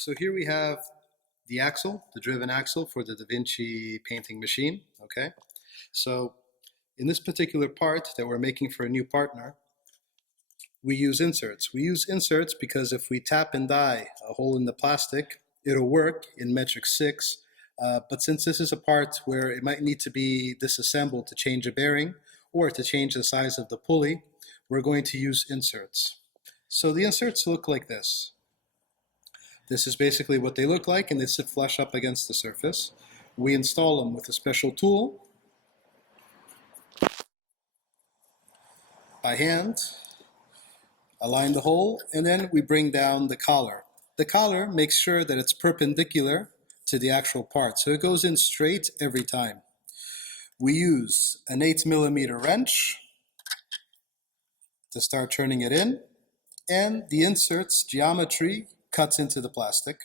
So here we have the axle, the driven axle for the Da Vinci painting machine, okay? So in this particular part that we're making for a new partner, we use inserts. We use inserts because if we tap and die a hole in the plastic, it'll work in metric 6, but since this is a part where it might need to be disassembled to change a bearing or to change the size of the pulley, we're going to use inserts. So the inserts look like this. This is basically what they look like, and they sit flush up against the surface. We install them with a special tool by hand, align the hole, and then we bring down the collar. The collar makes sure that it's perpendicular to the actual part, so it goes in straight every time. We use an 8mm wrench to start turning it in, and the insert's geometry cuts into the plastic.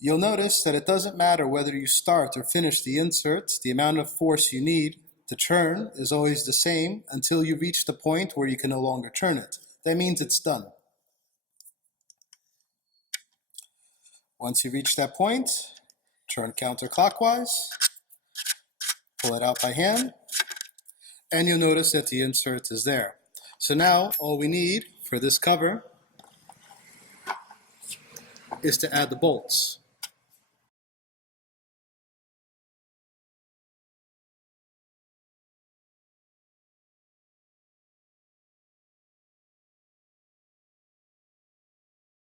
You'll notice that it doesn't matter whether you start or finish the insert, the amount of force you need to turn is always the same until you reach the point where you can no longer turn it. That means it's done. Once you reach that point, turn counterclockwise, pull it out by hand, and you'll notice that the insert is there. So now all we need for this cover is to add the bolts.